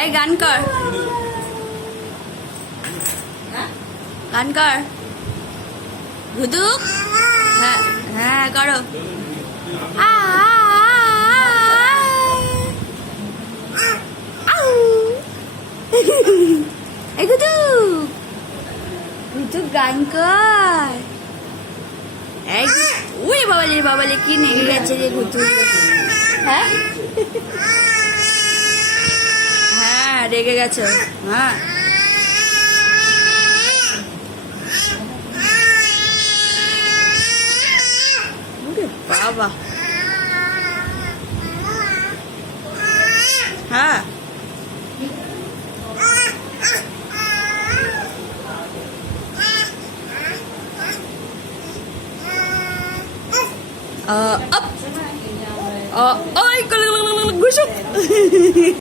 এই গান কর, গান কর ভুতু। হ্যাঁ হ্যাঁ করো। এই ভুতু, ভুতু গান কর। এই উই বাবালে বাবালে কি নেগে গেছে রে ভুতু। হ্যাঁ হ্যাঁ রেগে গেছো। হ্যাঁ বাবা। হ্যাঁ ওই গুসুপ।